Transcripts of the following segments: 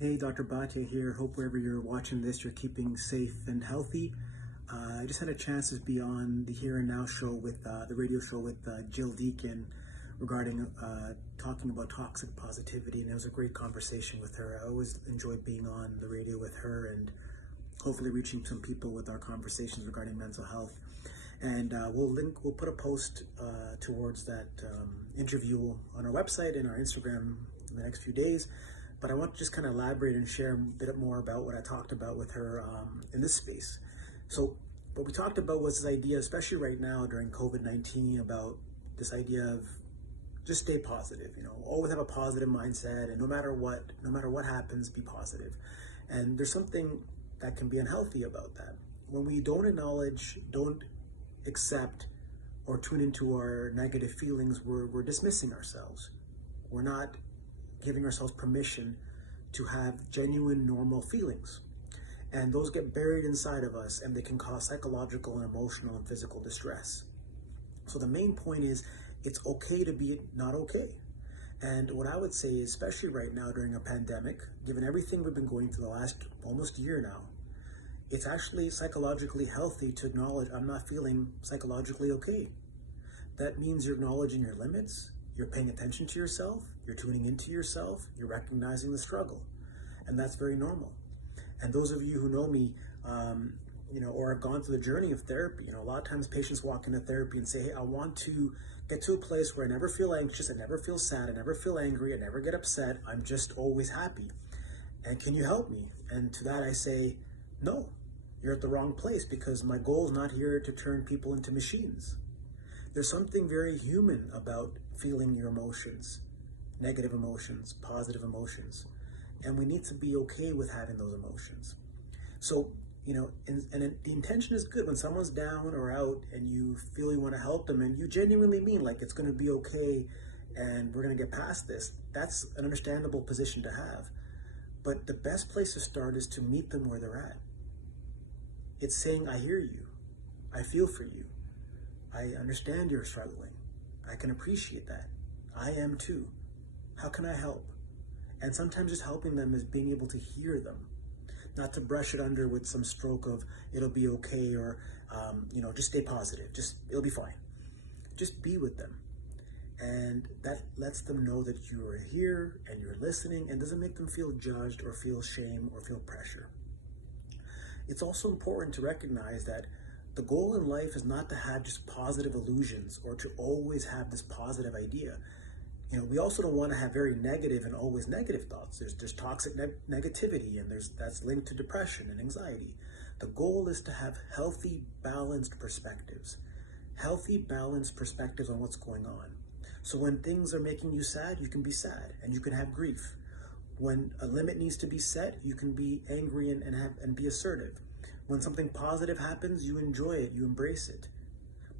Hey, Dr. Bhatia here. Hope wherever you're watching this, you're keeping safe and healthy. I just had a chance to be on the Here and Now show with the radio show with Jill Deacon regarding talking about toxic positivity, and it was a great conversation with her. I always enjoy being on the radio with her and hopefully reaching some people with our conversations regarding mental health. And we'll put a post towards that interview on our website and our Instagram in the next few days. But I want to just kind of elaborate and share a bit more about what I talked about with her in this space. So what we talked about was this idea, especially right now during COVID-19, about this idea of just stay positive, always have a positive mindset, and no matter what happens, be positive. And there's something that can be unhealthy about that. When we don't acknowledge, don't accept, or tune into our negative feelings, we're dismissing ourselves. We're not giving ourselves permission to have genuine, normal feelings. And those get buried inside of us, and they can cause psychological and emotional and physical distress. So the main point is, it's okay to be not okay. And what I would say is, especially right now during a pandemic, given everything we've been going through the last almost year now, it's actually psychologically healthy to acknowledge I'm not feeling psychologically okay. That means you're acknowledging your limits, you're paying attention to yourself, you're tuning into yourself, you're recognizing the struggle. And that's very normal. And those of you who know me, or have gone through the journey of therapy, a lot of times patients walk into therapy and say, hey, I want to get to a place where I never feel anxious, I never feel sad, I never feel angry, I never get upset, I'm just always happy. And can you help me? And to that I say, no, you're at the wrong place, because my goal is not here to turn people into machines. There's something very human about feeling your emotions, negative emotions, positive emotions. And we need to be okay with having those emotions. So, and the intention is good. When someone's down or out and you feel you want to help them and you genuinely mean like it's going to be okay and we're going to get past this, that's an understandable position to have. But the best place to start is to meet them where they're at. It's saying, I hear you. I feel for you. I understand you're struggling. I can appreciate that. I am too. How can I help? And sometimes just helping them is being able to hear them, not to brush it under with some stroke of it'll be okay, or just stay positive. It'll be fine. Just be with them. And that lets them know that you are here and you're listening, and doesn't make them feel judged or feel shame or feel pressure. It's also important to recognize that the goal in life is not to have just positive illusions or to always have this positive idea. We also don't want to have very negative and always negative thoughts. There's toxic negativity, and that's linked to depression and anxiety. The goal is to have healthy, balanced perspectives. Healthy, balanced perspectives on what's going on. So when things are making you sad, you can be sad and you can have grief. When a limit needs to be set, you can be angry and be assertive. When something positive happens, you enjoy it, you embrace it.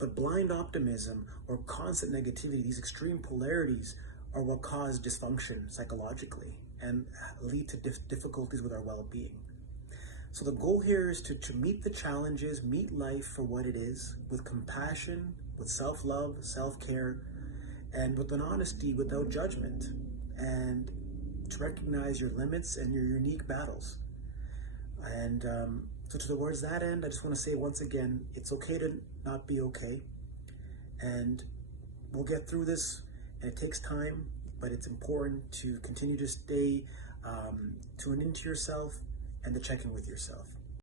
But blind optimism or constant negativity, these extreme polarities, are what cause dysfunction psychologically and lead to difficulties with our well-being. So the goal here is to meet the challenges, meet life for what it is, with compassion, with self-love, self-care, and with an honesty without judgment, and to recognize your limits and your unique battles. And so towards that end, I just want to say once again, it's okay to not be okay. And we'll get through this, and it takes time, but it's important to continue to stay tuned into yourself and to check in with yourself.